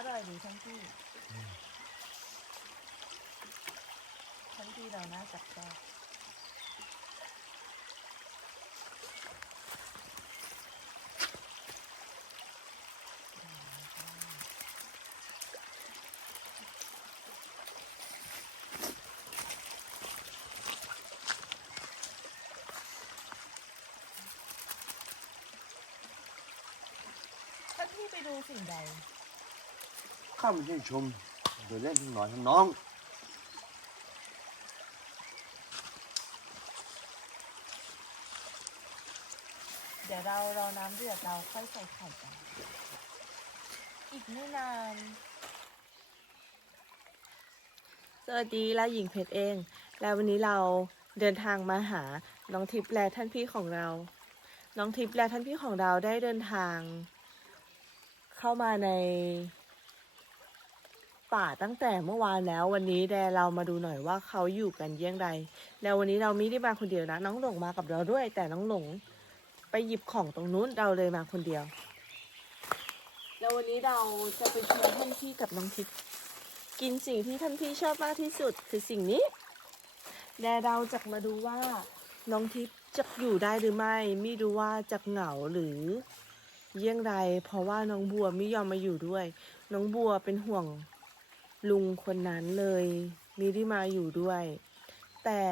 อร่อยดีทั้งที่ทั้งที่เราน่าจับได้ท่านพี่ไปดูสิ่งใด ข้าม่ใช่ชมเดินเล่นทั้งหน่อยทั้งน้อง เดี๋ยวเรารอน้ำเดือดเราค่อยใส่ไข่กัน อีกไม่นาน สวัสดีและหญิงเพชรเอง แล้ววันนี้เราเดินทางมาหาน้องทิพย์และท่านพี่ของเรา น้องทิพย์และท่านพี่ของเราได้เดินทาง เข้ามาใน ป่าตั้งแต่เมื่อวานแล้ว วันนี้แดเรามาดูหน่อยว่าเขาอยู่กันเยี่ยงใด แล้ววันนี้เราไม่ได้มาคนเดียวนะ น้องหลงมากับเราด้วย แต่น้องหลง ไปหยิบของตรงนู้นเราเลยมาคนเดียว แล้ววันนี้เราจะไปชวนท่านพี่กับน้องทิพย์กินสิ่งที่ท่านพี่ชอบมากที่สุดคือสิ่งนี้และเราจะมาดูว่าน้องทิพย์จะอยู่ได้หรือไม่ ไม่รู้ว่าจะเหงาหรือเยี่ยงใด เพราะว่าน้องบัวไม่ยอมมาอยู่ด้วย น้องบัวเป็นห่วง ลุงคนนั้นเลยมีได้มาอยู่ด้วย แต่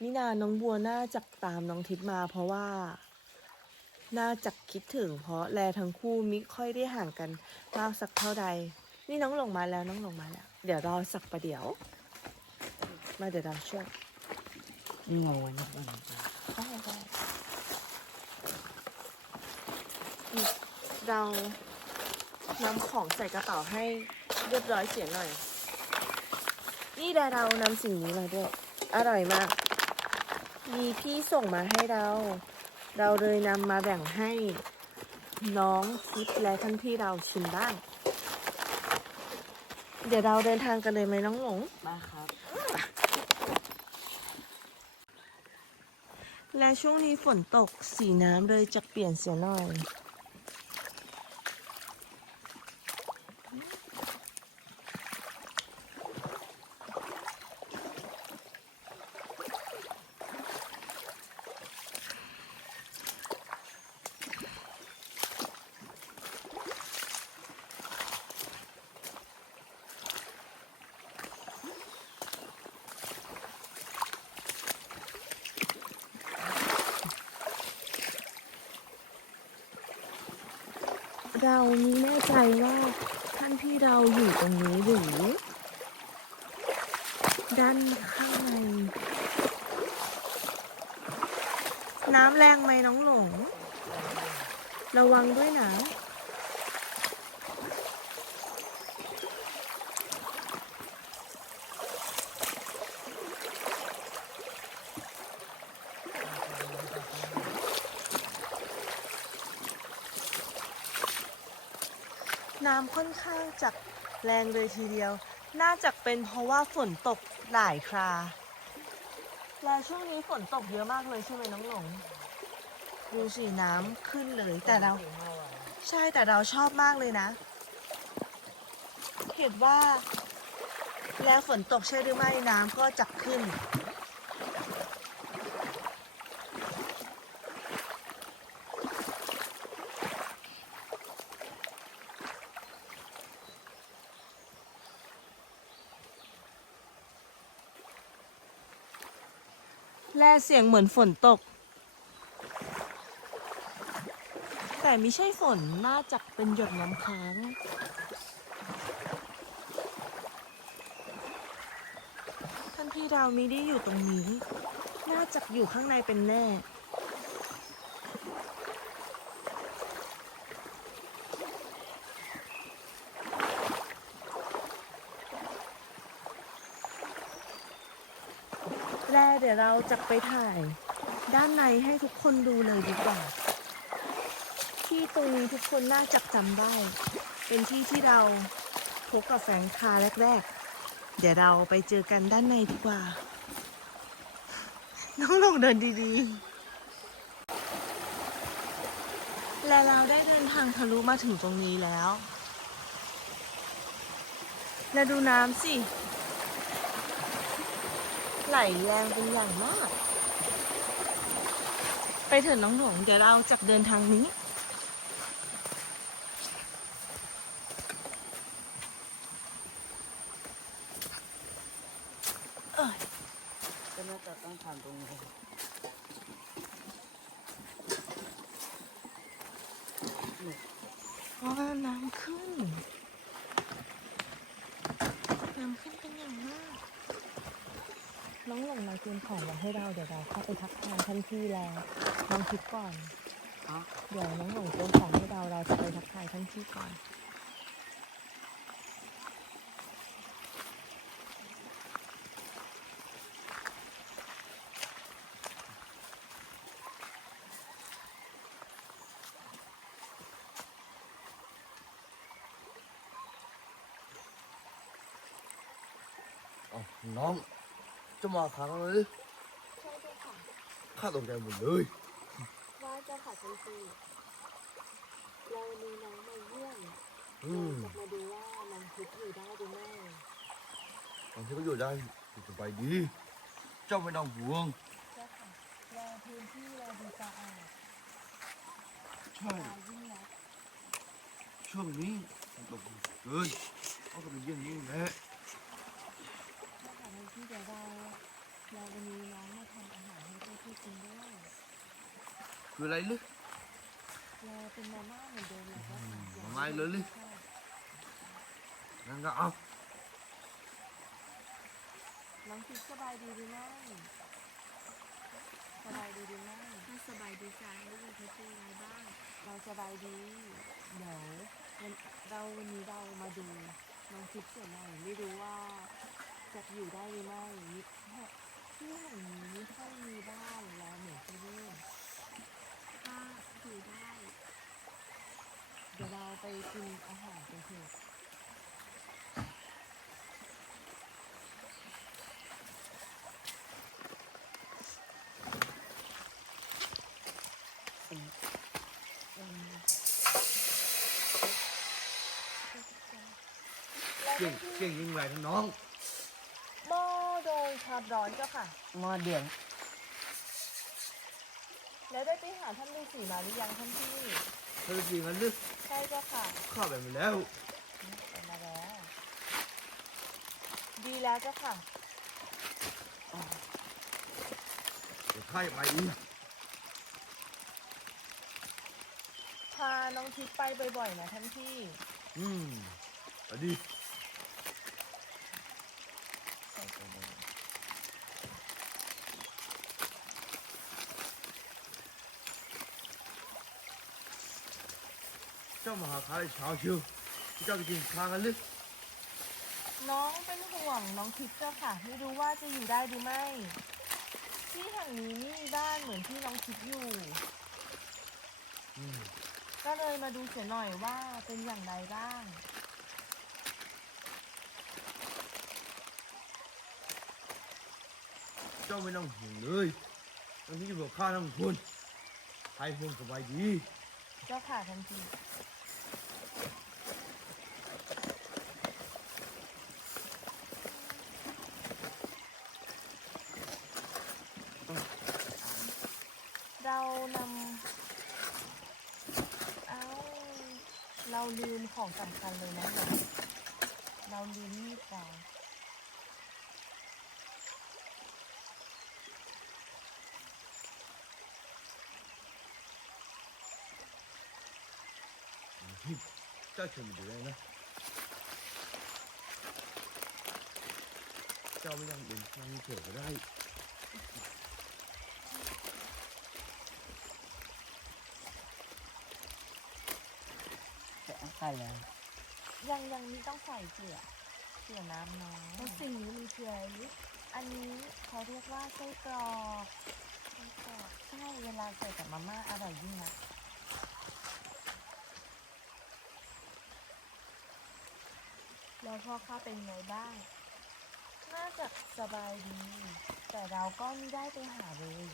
มินาน้องบัวน่าจะตามน้องทิพมาเพราะว่า น่าจะคิดถึงเพราะแลทั้งคู่มิค่อยได้ห่างกันมากสักเท่าใด นี่น้องลงมาแล้วน้องลงมาแล้ว เดี๋ยวรอสักประเดี๋ยว มาเดี๋ยวเราช่วยนี่ไงวันนี้วันนี้ได้ได้เรานำของใส่กระเป๋าให้ เรียบร้อยเสียหน่อย นี่ได้เรานำสิ่งนี้มาด้วย อร่อยมาก มีพี่ส่งมาให้เรา เราเลยนำมาแบ่งให้น้องทิพย์และท่านพี่เราชิมบ้าง เดี๋ยวเราเดินทางกันเลยไหมน้องหลง มาครับ และช่วงนี้ฝนตกสีน้ำเลยจะเปลี่ยนเสียหน่อย เราไม่แน่ใจว่าท่านพี่เราอยู่ตรงนี้หรือ ด้านข้างในน้ำแรงไหมน้องหลง ระวังด้วยนะ น้ำค่อนข้างจะแรงเลยทีเดียว น่าจะเป็นเพราะว่าฝนตกหลายครา และช่วงนี้ฝนตกเยอะมากเลยใช่ไหมน้องหลง ดูสิน้ำขึ้นเลยแต่เรา ใช่แต่เราชอบมากเลยนะ เห็นว่า แล้วฝนตกใช่หรือไม่น้ำก็จะขึ้น เสียงเหมือนฝนตก แต่ไม่ใช่ฝนน่าจะเป็นหยดน้ำค้าง ท่านพี่เรามีดีอยู่ตรงนี้ น่าจะอยู่ข้างในเป็นแน่ และเดี๋ยวเราจะไปถ่ายด้านในให้ทุกคนดูเลยดีกว่า ที่ตรงนี้ทุกคนน่าจะจำได้ เป็นที่ที่เราพบกับแฟงค์คาแรกๆ เดี๋ยวเราไปเจอกันด้านในดีกว่า น้องลงเดินดีๆ และเราได้เดินทางทะลุมาถึงตรงนี้แล้ว แล้วดูน้ำสิ ไหลแรงเป็นอย่างมาก ไปเถอะน้องหลงเดี๋ยวเราจะเดินทางนี้เอ้ยก็น่าจะต้องผ่านตรงนี้เพราะว่าน้ำขึ้นน้ำขึ้นเป็นอย่างมากาเตรียมของมาให้เราเดี๋ยวเราเข้าไปทักทายท่านพี่แล้วน้องคิดก่อนเดี๋ยวน้องหลงเตรียมของให้เราเราจะไปทักทายท่านพี่ก่อนน้อง จะมาครั้งเลยใช่เจ้าค่ะข้าตกใจหมดเลยว่าเจ้าค่ะท่านพี่เรามีน้องมาเยี่ยมอืมจะมาดูว่าน้องคิดอยู่ได้หรือไม่บางทีก็อยู่ได้อยู่สบายดี เจ้าไม่ต้องห่วงเจ้าค่ะแลพื้นที่เราดูสะอาดใช่ตายิ่งนักช่วงนี้มันตกเกินเขาก็เป็นเยี่ยงนี้แหละ เจ้าค่ะท่านพี่เดี๋ยวเราเราวันนี้น้องมาทำอาหารให้เจ้าพี่กินด้วยคืออะไรลึกเราเป็นมาม่าเหมือนเดิมเลยเจ้าค่ะอืมมาม่าเลยหรืองั้นก็เอาน้องคิดสบายดีหรือไม่สบายดีหรือไม่ถ้าสบายดีใจลูกเขาเป็นยังไงบ้าง เราสบายดี เดี๋ยววันเราวันนี้เรามาดูน้องคิดเสียหน่อยไม่รู้ว่า จะอยู่ได้หรือไม่ที่แห่งนี้ไม่ค่อยมีบ้านแล้วเหมือนที่นี่ถ้าอยู่ได้ เดี๋ยวเราไปกินอาหารกันเถอะเก่งเก่งยิ่งไรทั้งน้อง โดยความร้อนเจ้าค่ะมาเดือนแล้วได้ไปหาท่านฤาษีมาหรือยังท่านพี่ถ้าจะจริงกันลึกใช่เจ้าค่ะข้าแบบไปแล้ว ไปมาแล้ว ดีแล้วเจ้าค่ะ เดี๋ยวข้าจะไปอีกพาน้องทิพย์ไปบ่อยๆนะท่านพี่ อืมไปดี ใส่ไปเลย เจ้ามาหาข้าในเช้าเชียวเจ้าจะกินข้าวกันลึกน้องเป็นห่วงน้องทิพย์เจ้าค่ะ ไม่รู้ว่าจะอยู่ได้หรือไม่ ที่แห่งนี้ไม่มีบ้านเหมือนที่น้องทิพย์อยู่ อืมก็เลยมาดูเสียหน่อยว่าเป็นอย่างไรบ้าง เจ้าไม่ต้องห่วงเลยตอนนี้อยู่กับข้าทั้งคนใครห่วงสบายดี เจ้าค่ะทันทีเรานำเอาเรา ลืมของสำคัญเลยนะเราลืมมีดเราเจ้าชมดูได้นะเจ้าไม่ต้องเดินนั่งเฉยก็ได้ ใช่แล้วยังยังนี่ต้องใส่เกลือเกลือน้ำน้อยแล้วสิ่งนี้มันคืออะไรลูกอันนี้เขาเรียกว่าไส้กรอกไส้กรอกใช่เวลาใส่กับมาม่าอร่อยยิ่งนะแล้วพ่อข้าเป็นไงบ้าง น่าจะสบายดี แต่เราก็ไม่ได้ไปหาเลย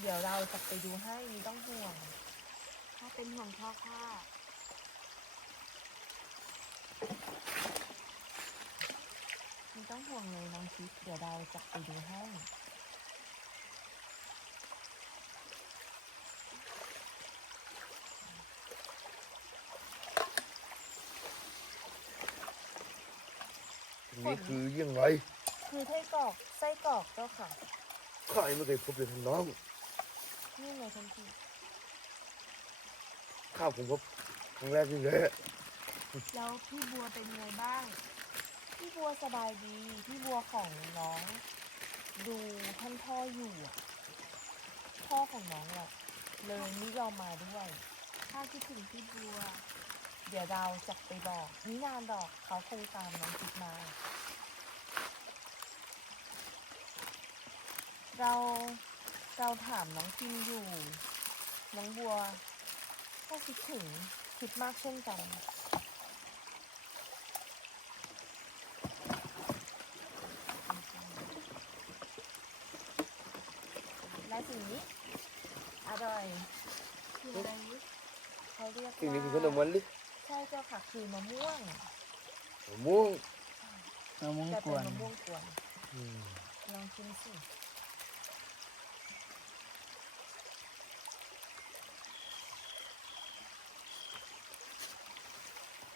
เดี๋ยวเราจะไปดูให้ไมีต้องห่วงถ้า เป็นห่วงพ่อค่ะไม่ต้องห่วงเลยน้องชิคเดี๋ยวเราจะไปดูให้นี่คือยังไง คือไส้กรอกไส้กรอกเจ้าค่ะข้าไม่เคยพบเลยท่านน้อง นี่ไงท่านพี่ ข้าวผมพบครั้งแรกนี่แหละแล้วพี่บัวเป็นไงบ้าง พี่บัวสบายดี พี่บัวของน้อง ดูท่านพ่ออยู่อะพ่อของน้องอะเลยไม่ยอมมาด้วยข้าคิดถึงพี่บัว เดี๋ยวเราจะไปบอกนี่นานดอกเขาคงตามน้องชิปมา เราเราถามน้องจิมอยู่ น้องบัว ก็คิดถึงคิดมากเช่นกันและสิ่งนี้อร่อยคืออะไรลิเขาเรียกสิ่งนี้ว่าคือขนมวันลิใช่เจ้าค่ะคือมะม่วงมะม่วงมะม่วงแต่กเป็นวนมะม่วงกวนอืมลองชิมสิ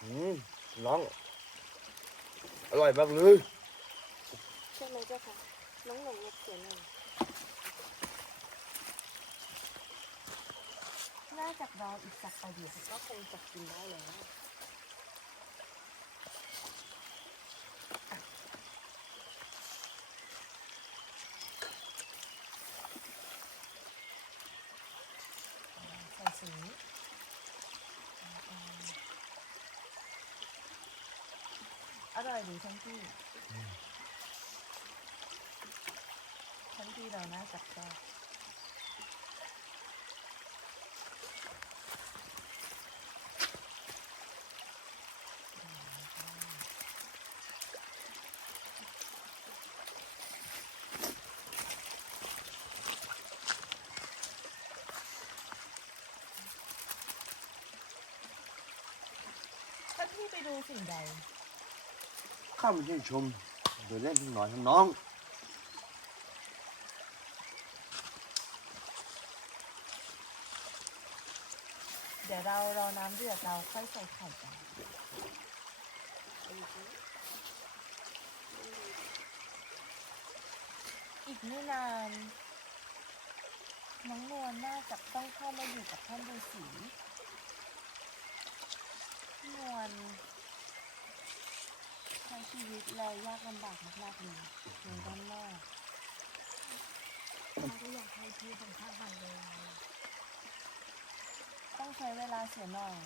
น้อง อร่อยมากเลยใช่ไหมเจ้าค่ะ น้องหลงเล็กเสียหน่อยน่าจะรออีกสักประเดี๋ยวก็คงจะกินได้แล้วใส่สีอร่อย ดีทั้งที่ทั้งที่เราน่าจะชอบท่านพี่ไปดูสิ่งใด ข้าไม่ใช่ชมเดินเล่นทั้งน้อยทั้งน้อง เดี๋ยวเรารอน้ำเดือดเราค่อยใส่ไข่กันอีกไม่นาน น้องนวลน่าจะต้องเข้ามาอยู่กับท่านฤาษีนวล ชีวิตเรายากลำบากมากๆเลยในด้านหน้าข้าก็อยากให้พี่ของข้าหายเลยต้องใช้เวลาเสียหน่อย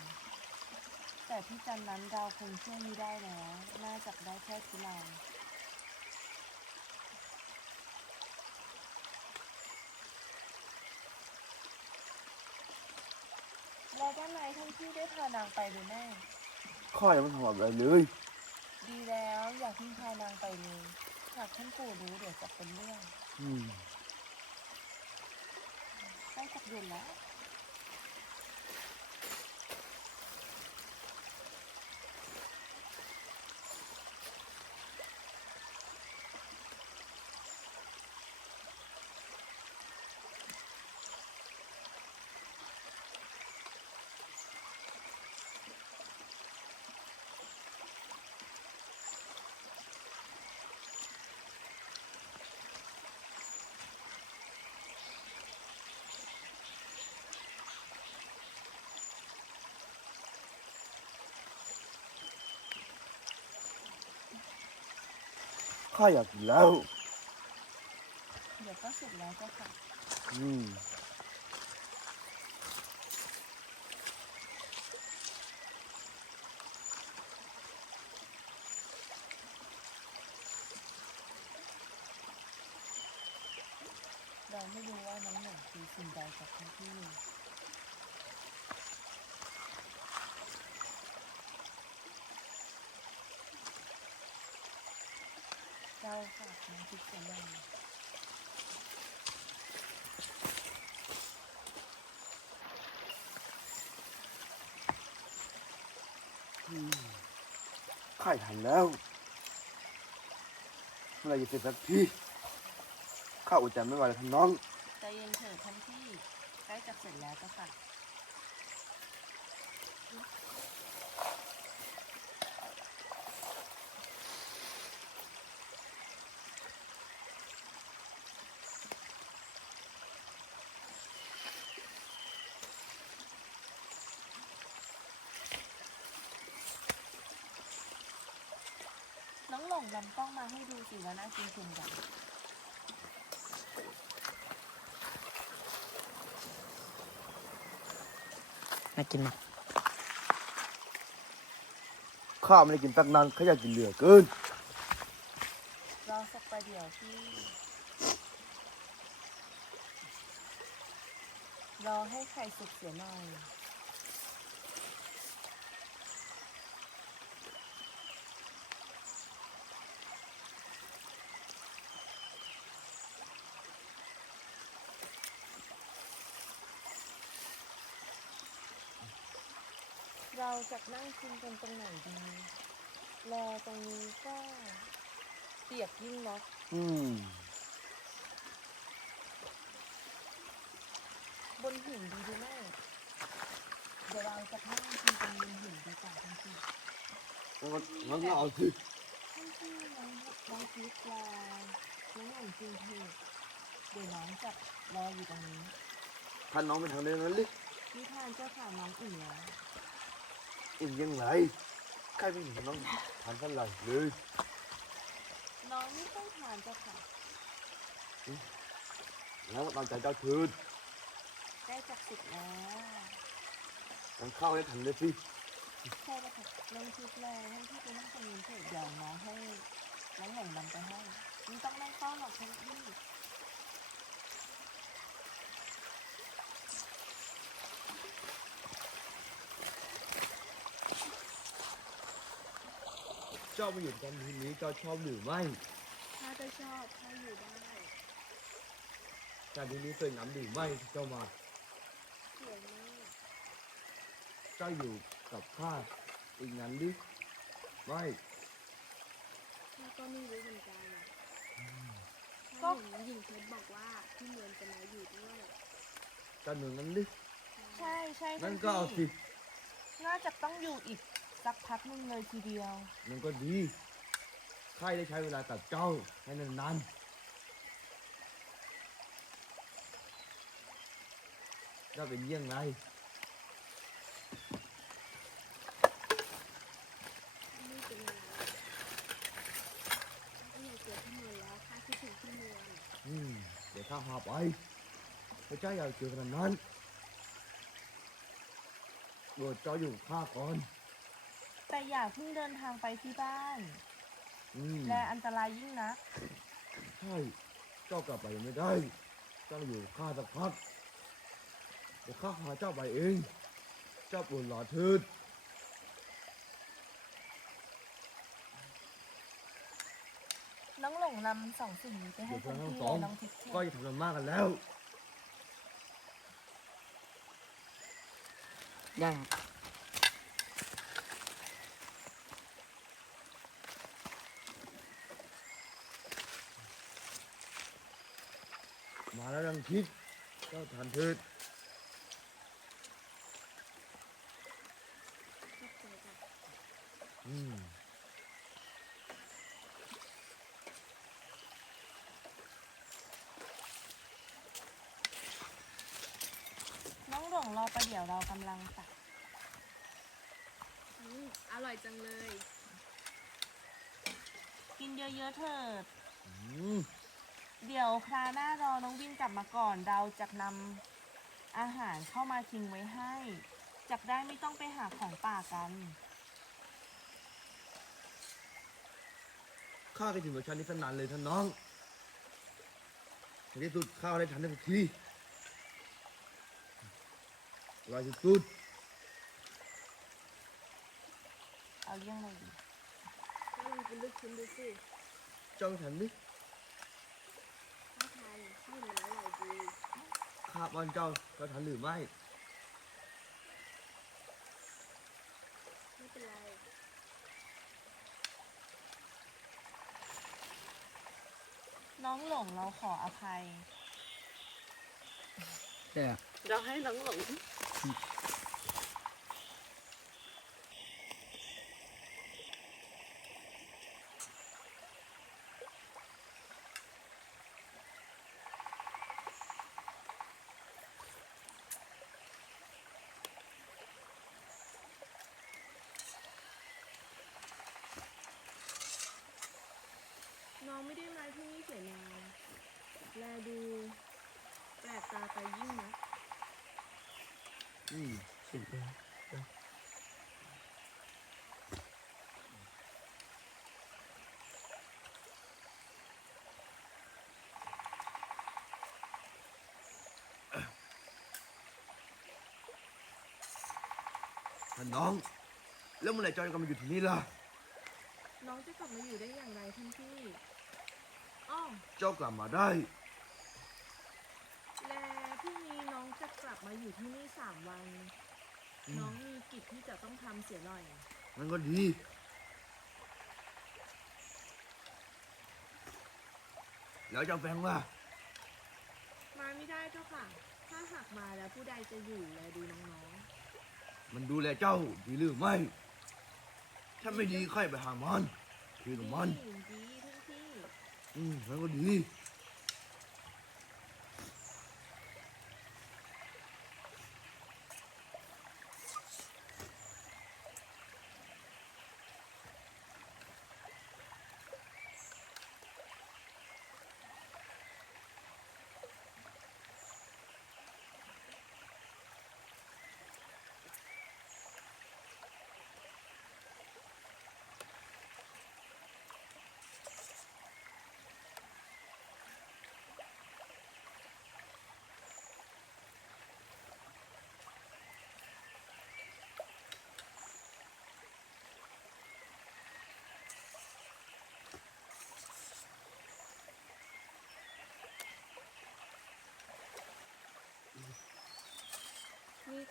แต่ที่จันนั้นเราคงช่วยไม่ได้แล้วน่าจะได้แค่ทุเลาแล้วด้านในท่านพี่ได้พานางไปหรือไม่ข้ายังไม่ทำอะไรเลย ดีแล้วอย่าเพิ่งพานางไปเลยหากท่านปู่รู้เดี๋ยวจะเป็นเรื่อง อืม ใกล้จะเย็นแล้ว ข้าอยากกินแล้ว เดี๋ยวก็เสร็จแล้วเจ้าค่ะ อืมเราไม่รู้ว่าน้องหนึ่งคือสิ่งใดกับท่านพี่เราฝากน้องทิพย์เสียหน่อยข้าทำแล้ว เมื่อไรจะเสร็จสักทีข้าอดใจไม่ไหวแล้วท่านน้อง ใจเย็นเถิดท่านพี่ใกล้จะเสร็จแล้วเจ้าค่ะ น้องหลงลำกล้องมาให้ดูสิว่าน่ากินเพียงใดน่ากินมากข้าไม่ได้กินตั้งนานข้าอยากกินเหลือเกินรอสักประเดี๋ยวพี่ รอให้ไข่สุกเสียหน่อย เราจะนั่งกินกันตรงไหนดีรอตรงนี้ก็เปียกยิ่งเนาะอืม บนหินดีดูไหมเดี๋ยวเราจะนั่งกินกันบนหินดีกว่าท่านพี่งั้นงั้นก็เอาสิท่านพี่น้องน้องคิดลาน้องหนุ่มจริงเถอะเดี๋ยวน้องจะรออยู่ตรงนี้ ท่านน้องเป็นทางเดินนั้นเลยนิทานเจ้าค่ะน้องอิ่ม แล้วอิ่มยังไงข้าไม่เห็นน้องทานเท่าไหร่เลยน้องไม่ต้องทานเจ้าค่ะ แล้วก็ตามใจเจ้าทืนใกล้จะสุกแล้วงั้นข้าวให้ทันเลยสิใช่แล้วค่ะน้องคิดแล้วให้พี่ไปนั่งตรงนี้เถอะเดี๋ยวน้องให้น้องหนุ่มนำไปให้ไม่ต้องนั่งเฝ้าหรอกท่านพี่ จ้ามาอยู่กันทีนี้เจ้าชอบหรือไม่ถ้าจะชอบถ้าอยู่ได้การทีนี้เคยน้ำหรือไม่ที่เจ้ามาเขียนมากเจ้าอยู่กับข้าอีกนั้นหรือไม่ข้าก็ไม่รู้เหมือนกันก็ถ้าเห็นหญิงเพชรบอกว่าพี่เมือนจะมาอยู่ด้วยเจ้าหนึ่งนั้นหรือใช่ใช่นั่ท่านนก็เอาสิพี่น่าจะต้องอยู่อีก สักพักหนึงเลยทีเดียว มันก็ดีข้าได้ใช้เวลากับเจ้าให้นานๆเจ้าเป็นเยี่ยงไร ไม่เป็นไรข้าอยากเจอพี่เมือนแล้วคิดถึงพี่เมือนอืม เดี๋ยวข้าพาไปพระเจ้าอยากเจอขนานั้นโปรดเจ้าอยู่ข้าก่อน แต่อย่าเพิ่งเดินทางไปที่บ้าน อืมและอันตรายยิ่งนัก ใช่เจ้ากลับไปยังไม่ได้ เจ้าอยู่กับข้าสักพักเดี๋ยวข้าพาเจ้าไปเอง เจ้าปวดหลอดทืดน้องหลงนำสองสิ่งนี้ไปให้เดี๋ยวท่านทั้งพี่สองและน้องทิพย์ก็จะทำกันมากกันแล้วย่าง มาแล้วรังคิดเจ้าทานทืดขอบใจจ้ะอืมน้องหลงรอประเดี๋ยวเรากำลังตักอืมอร่อยจังเลย กินเยอะๆเถิด อืม เดี๋ยวคราวหน้ารอน้องวินกลับมาก่อนเราจะนำอาหารเข้ามาทิ้งไว้ให้จักได้ไม่ต้องไปหาของป่ากัน ข้าก็ถึงกับชั้นนี้ตั้งนานเลยท่านน้องในที่สุดข้าวได้ทันได้สักทีอร่อยสุดเอาเรื่องอะไรดีก็ลองกินลูกชิ้นดูสิๆเจ้าทันดิ ถ้าทานข้าวเหนียวอร่อยดี ข้าบ้านเจ้าเจ้าทันหรือไม่ ไม่เป็นไร น้องหลงเราขออภัย แต่เราให้น้องหลง น้องไม่ได้มาที่นี่เสียนานแลดูแปลก ตาไปยิ่งนะอืมสิบเดือนท่านน้อง แล้วเมื่อไหร่เจ้าจะกลับมาอยู่ที่นี่ล่ะ น้องจะกลับมาอยู่ได้อย่างไรท่านพี่อ้อ เจ้ากลับมาได้ และพรุ่งนี้น้องจะกลับ มาอยู่ที่นี่สามวันอืมน้องมีกิจที่จะต้องทำเสียหน่อย มันก็ดี แล้วเจ้าแฟงล่ะมาไม่ได้เจ้าค่ะ ถ้าหากมาแล้วผู้ใดจะอยู่แลดูน้องมันดูแลเจ้าดีหรือไม่ ถ้าไม่ดีค่อยไปหามันคือๆกับมันดีดีท่านพี่ อืมมันก็ดี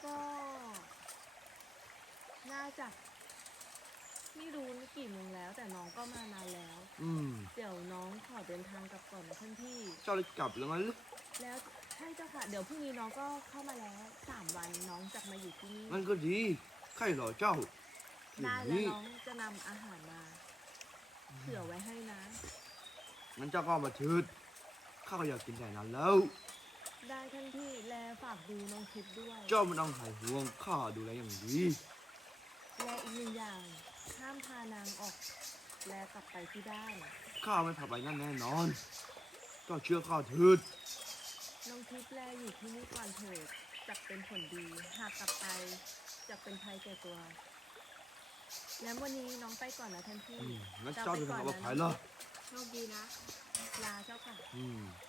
ก็น่าจะไม่รู้กี่โมงแล้ว แต่น้องก็มานานแล้ว อืมเดี๋ยวน้องขอเดินทางกลับก่อนนะท่านพี่ เจ้าเลยกลับแล้วงั้นหรือแล้วใช่เจ้าค่ะ เดี๋ยวพรุ่งนี้น้องก็เข้ามาแล้วสามวันน้องจะมาอยู่ที่นี่มันก็ดีใครรอเจ้าอได้ย่างแล้วนี้น้องจะนำอาหารมาเผื่อไว้ให้นะ งั้นเจ้าก็เอามาชืดข้าก็อยากกินแต่นั้นแล้ว ได้ท่านพี่แลฝากดูน้องทิพย์ด้วย เจ้าไม่ต้องหายห่วงข้าดูแลอย่างดีและอีกหนึ่งอย่างห้ามพานางออก แลกลับไปที่บ้าน ข้าไม่พาไปนั่นแน่นอนเจ้าเชื่อข้าเถิดน้องทิพย์แลอยู่ที่นี่ก่อนเถิดจะเป็นผลดี หากกลับไปจะเป็นภัยแก่ตัว แล้ววันนี้น้องไปก่อนนะท่านพี่อืมงั้นเจ้าเดินทางปลอดภัยเหรอโชคดีนะ ลาเจ้าค่ะ อืมค